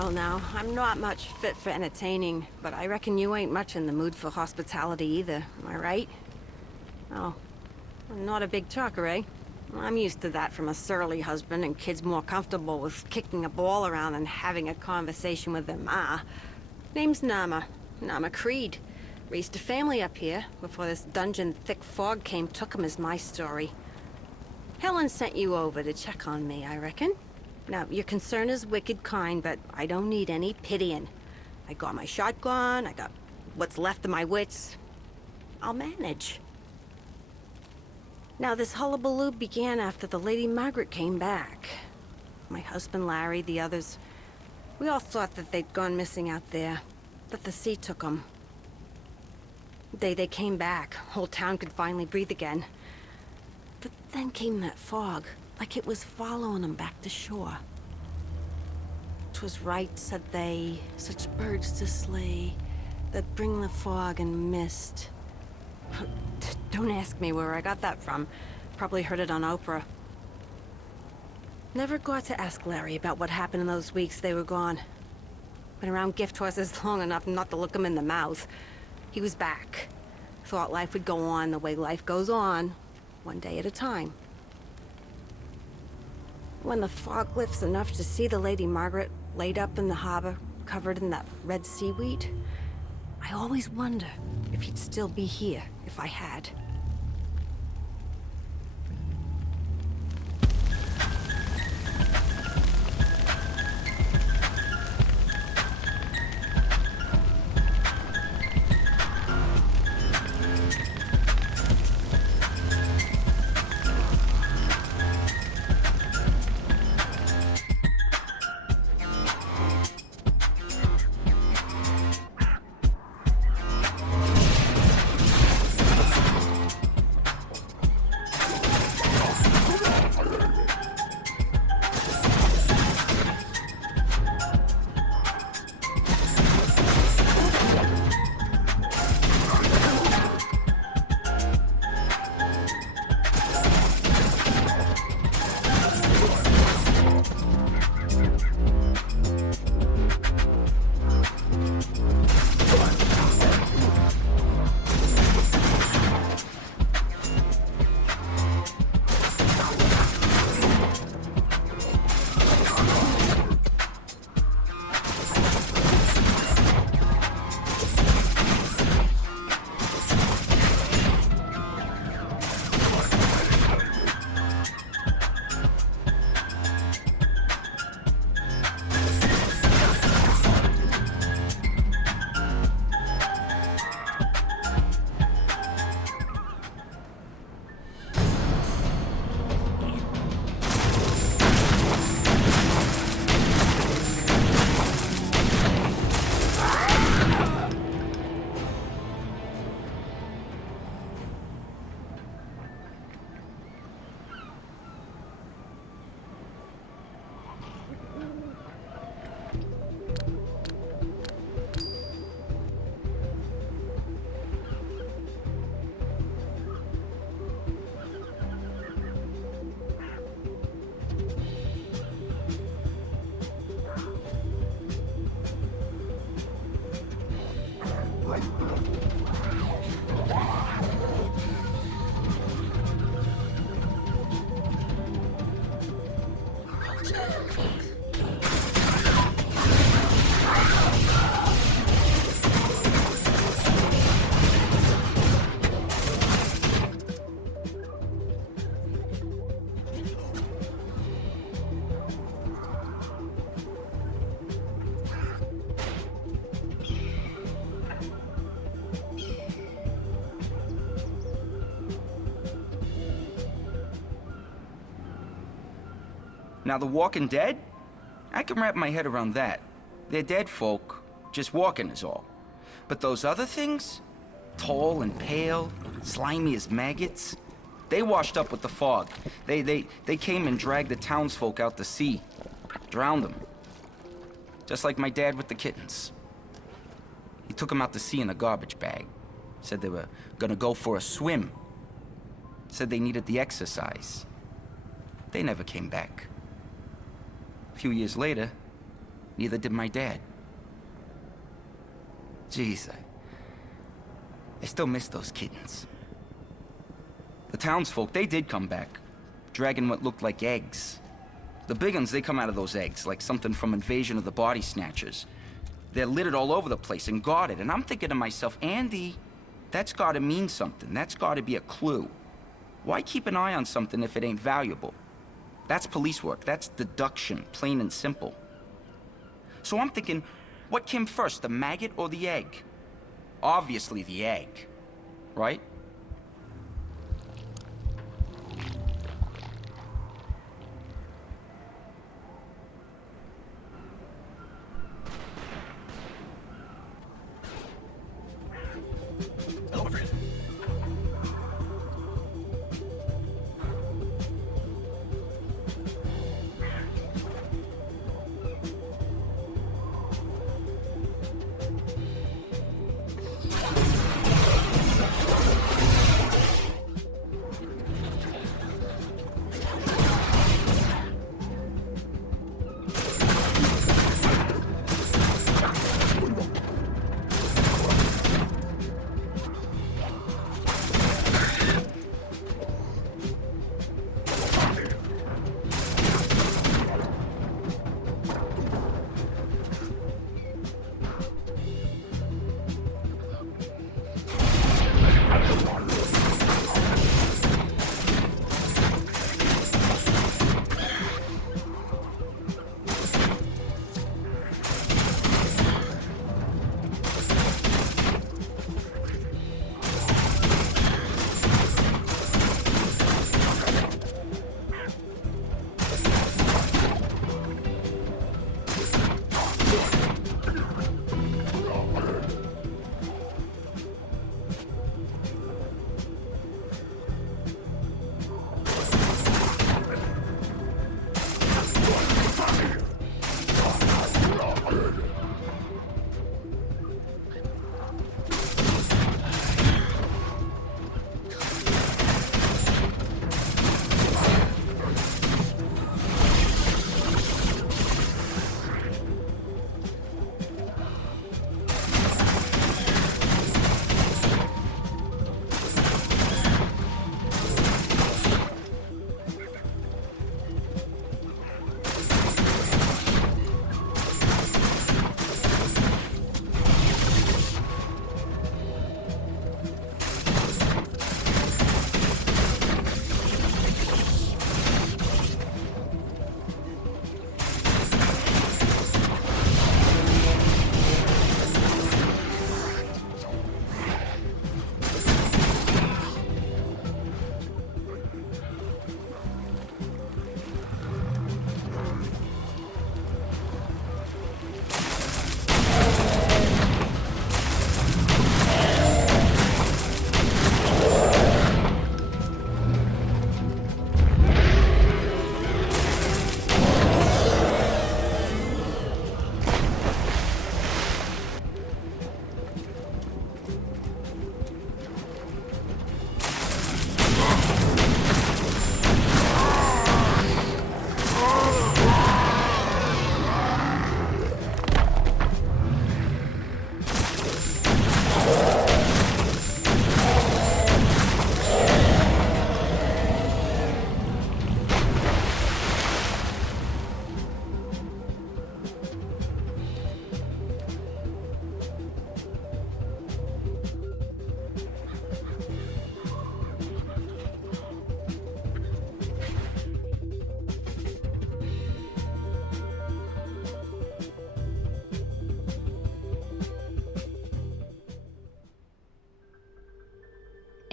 Well now, I'm not much fit for entertaining, but I reckon you ain't much in the mood for hospitality either, am I right? Oh, I'm not a big talker, eh? I'm used to that from a surly husband, and kids more comfortable with kicking a ball around than having a conversation with their ma. Name's Nama. Nama Creed. Raised a family up here before this dungeon thick fog came took 'em is my story. Helen sent you over to check on me, I reckon. Now, your concern is wicked kind, but I don't need any pitying. I got my shotgun, I got what's left of my wits. I'll manage. Now, this hullabaloo began after the Lady Margaret came back. My husband Larry, the others, we all thought that they'd gone missing out there, that the sea took them. The day they came back, whole town could finally breathe again. But then came that fog, like it was following them back to shore. 'Twas right, said they, such birds to slay, that bring the fog and mist. Don't ask me where I got that from. Probably heard it on Oprah. Never got to ask Larry about what happened in those weeks they were gone. Been around gift horses long enough not to look him in the mouth. He was back. Thought life would go on the way life goes on, one day at a time. When the fog lifts enough to see the Lady Margaret laid up in the harbor, covered in that red seaweed, I always wonder if he'd still be here if I had. Now, the walking dead? I can wrap my head around that. They're dead folk, just walking is all. But those other things? Tall and pale, slimy as maggots? They washed up with the fog. They came and dragged the townsfolk out to sea. Drowned them. Just like my dad with the kittens. He took them out to sea in a garbage bag. Said they were gonna go for a swim. Said they needed the exercise. They never came back. A few years later, Neither did my dad. Jeez, I still miss those kittens. The townsfolk, they did come back, dragging what looked like eggs. The big ones, they come out of those eggs, like something from Invasion of the Body Snatchers. They're littered all over the place and guarded, and I'm thinking to myself, Andy, that's gotta mean something. That's gotta be a clue. Why keep an eye on something if it ain't valuable? That's police work. That's deduction, plain and simple. So I'm thinking, what came first, the maggot or the egg? Obviously the egg, right? Hello, my friend.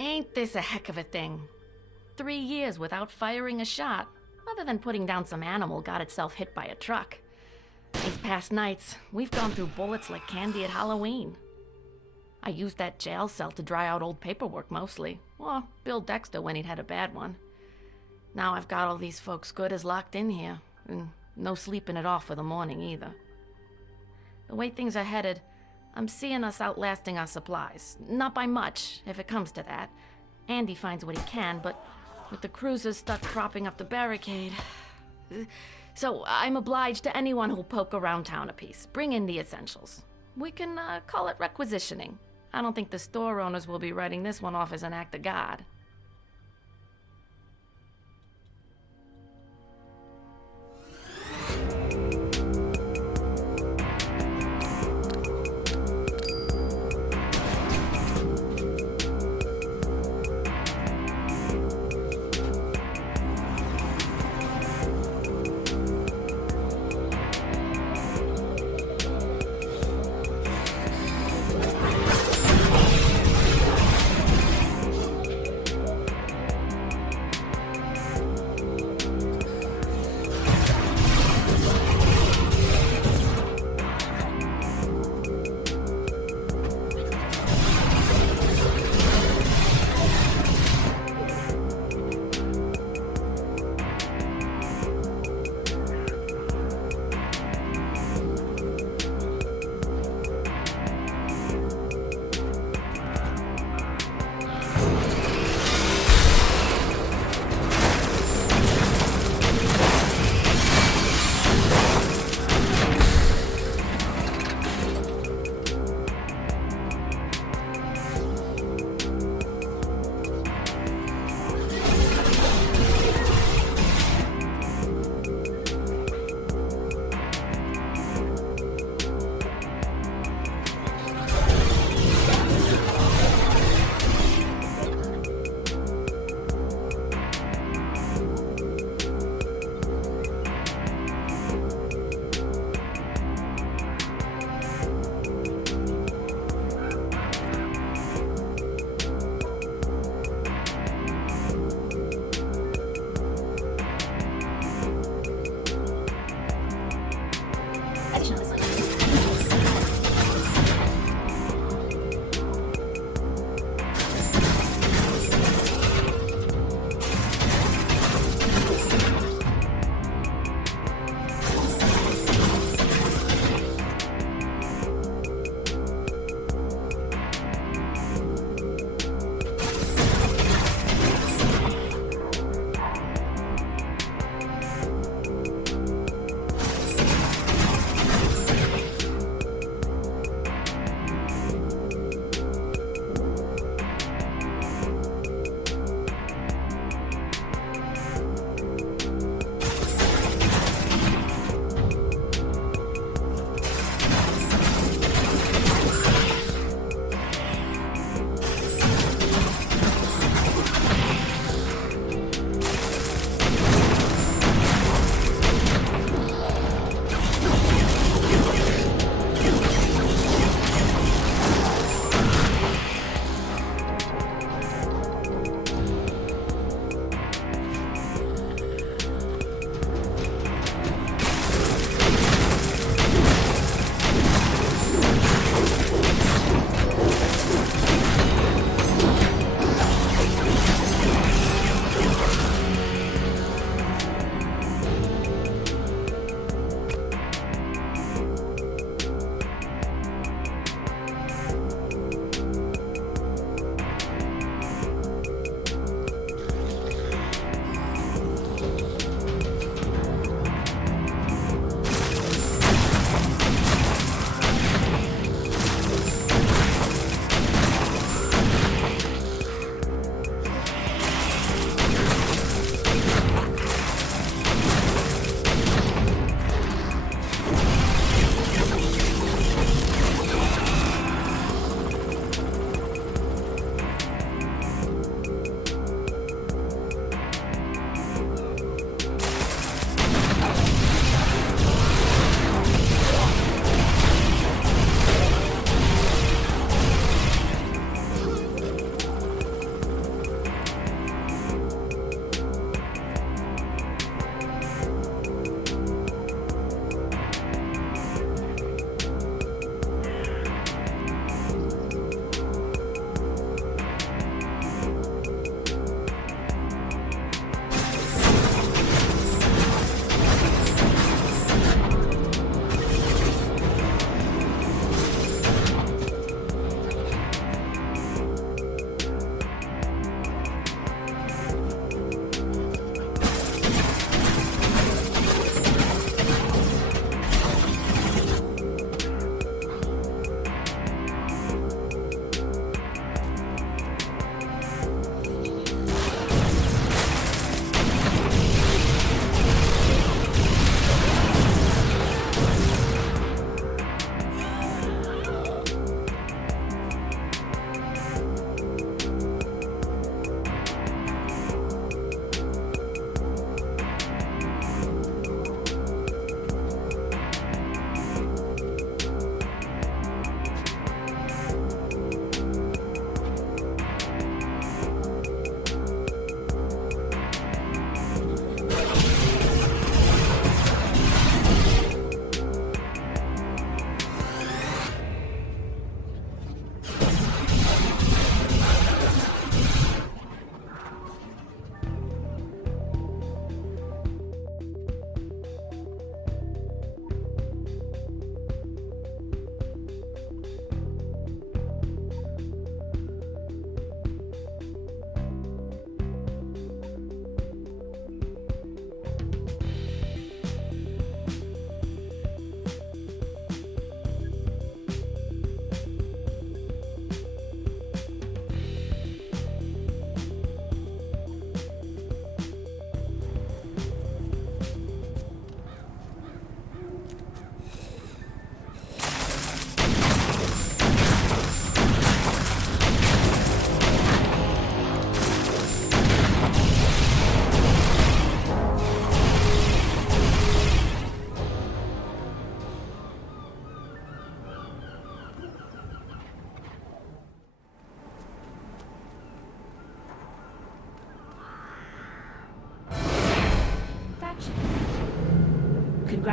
Ain't this a heck of a thing? 3 years without firing a shot, other than putting down some animal got itself hit by a truck. These past nights, we've gone through bullets like candy at Halloween. I used that jail cell to dry out old paperwork mostly, or Bill Dexter when he'd had a bad one. Now I've got all these folks good as locked in here, and no sleeping it off for the morning either. The way things are headed, I'm seeing us outlasting our supplies. Not by much, if it comes to that. Andy finds what he can, but with the cruisers stuck propping up the barricade, So I'm obliged to anyone who'll poke around town a piece. Bring in the essentials. We can call it requisitioning. I don't think the store owners will be writing this one off as an act of God.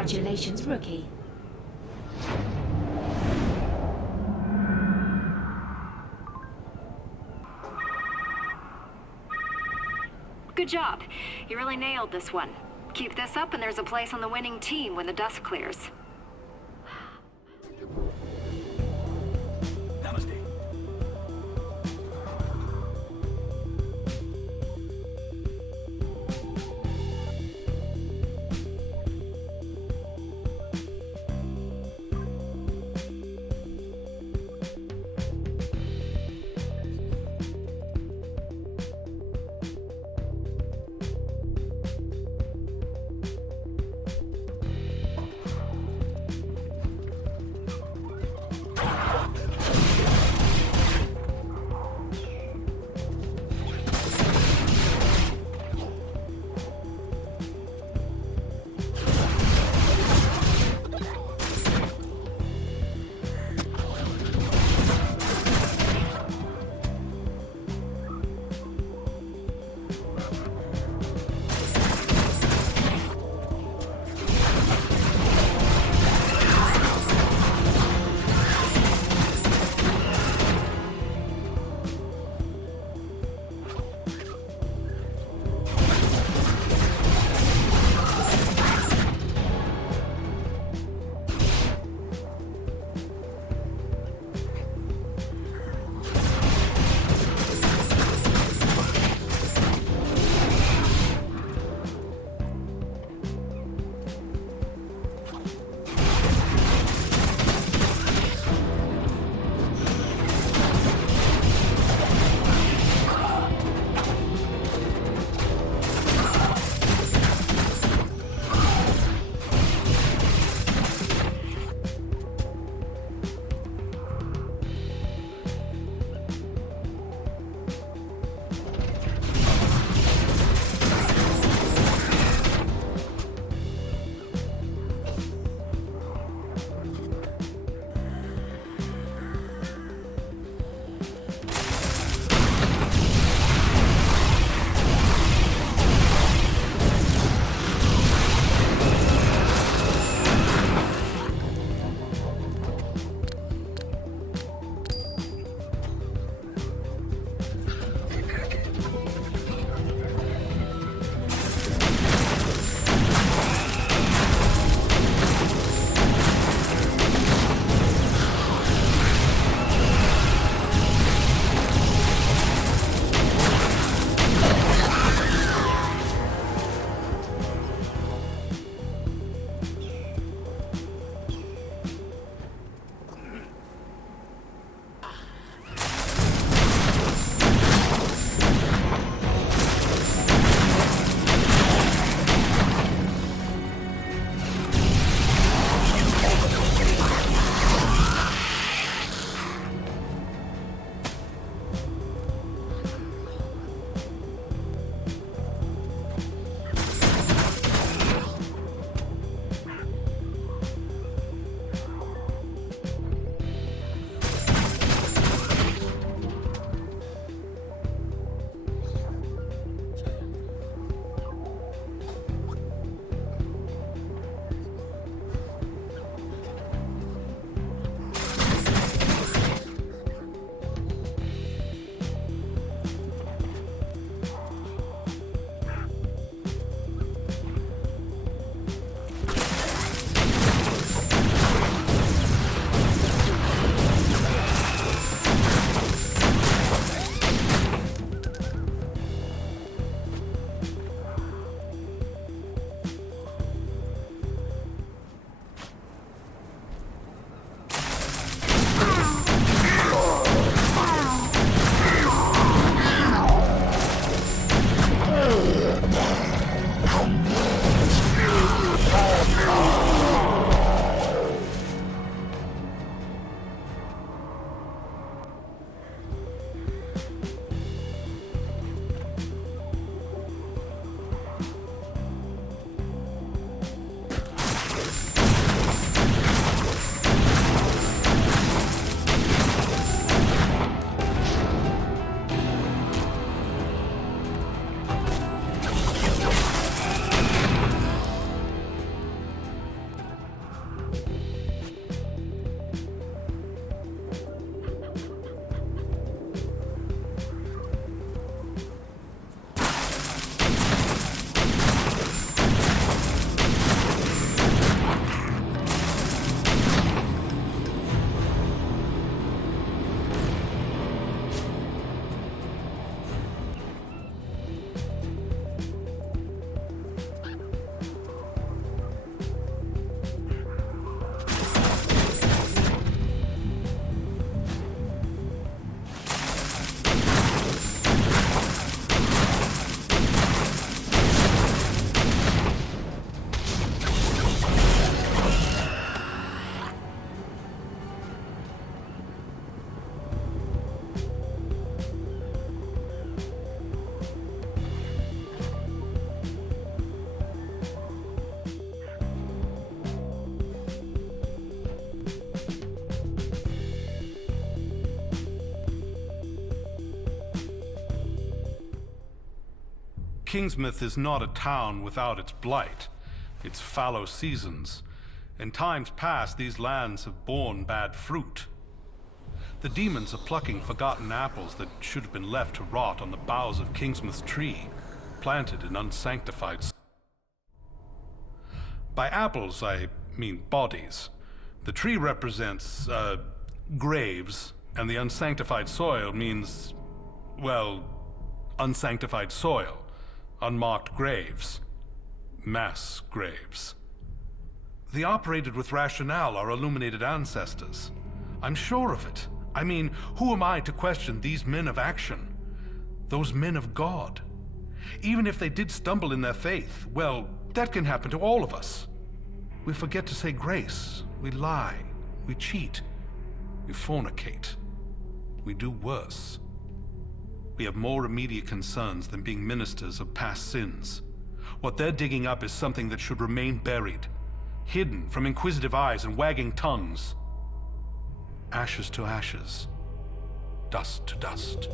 Congratulations, rookie. Good job. You really nailed this one. Keep this up and there's a place on the winning team when the dust clears. Namaste. Kingsmouth is not a town without its blight, its fallow seasons. In times past, these lands have borne bad fruit. The demons are plucking forgotten apples that should have been left to rot on the boughs of Kingsmouth's tree, planted in unsanctified soil. By apples, I mean bodies. The tree represents, graves, and the unsanctified soil means, well, unsanctified soil, unmarked graves, mass graves. They operated with rationale, our illuminated ancestors. I'm sure of it. I mean, who am I to question these men of action? Those men of God. Even if they did stumble in their faith, well, that can happen to all of us. We forget to say grace, we lie, we cheat, we fornicate, we do worse. We have more immediate concerns than being ministers of past sins. What they're digging up is something that should remain buried, hidden from inquisitive eyes and wagging tongues. Ashes to ashes, dust to dust.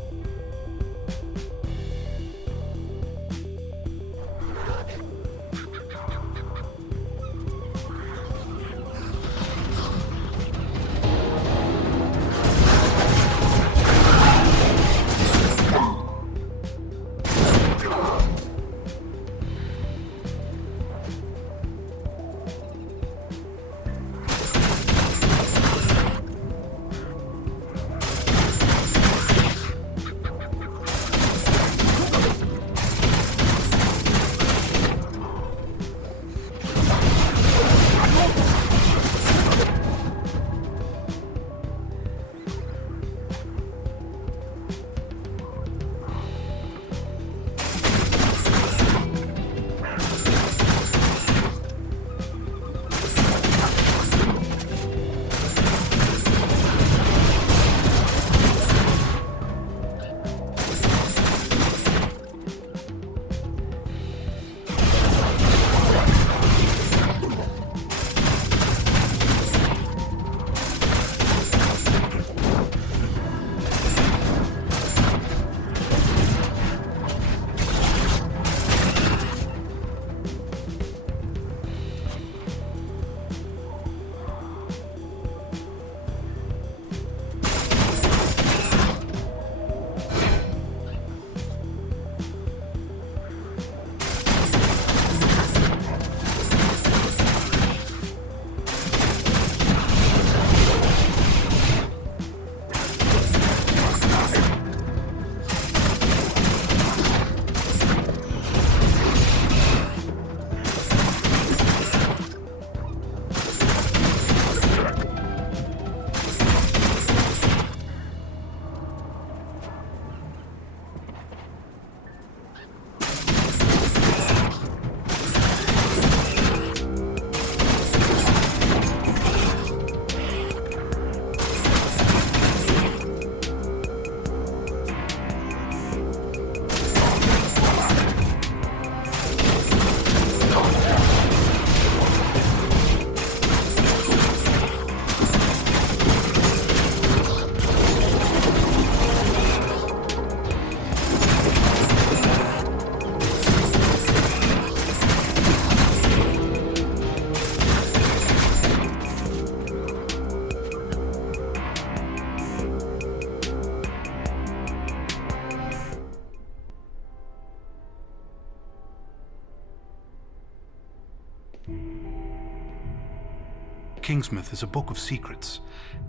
Kingsmouth is a book of secrets,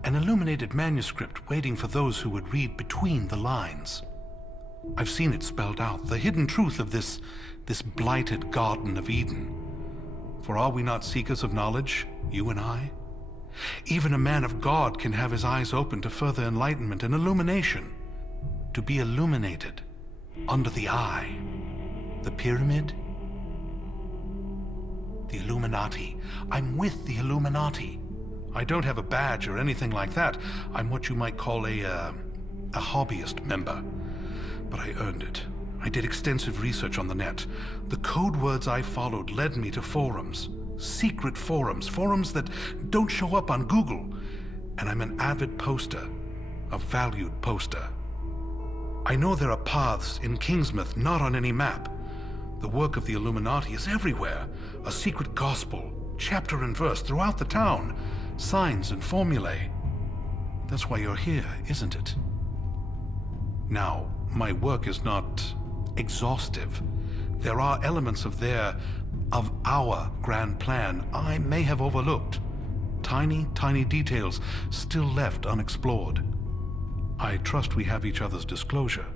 an illuminated manuscript waiting for those who would read between the lines. I've seen it spelled out, the hidden truth of this blighted Garden of Eden. For are we not seekers of knowledge, you and I? Even a man of God can have his eyes open to further enlightenment and illumination. To be illuminated under the eye. The pyramid? The Illuminati. I'm with the Illuminati. I don't have a badge or anything like that. I'm what you might call a hobbyist member. But I earned it. I did extensive research on the net. The code words I followed led me to forums. Secret forums. Forums that don't show up on Google. And I'm an avid poster. A valued poster. I know there are paths in Kingsmouth not on any map. The work of the Illuminati is everywhere. A secret gospel, chapter and verse throughout the town. Signs and formulae. That's why you're here, isn't it? Now, my work is not exhaustive. There are elements of our grand plan I may have overlooked. Tiny, tiny details still left unexplored. I trust we have each other's disclosure.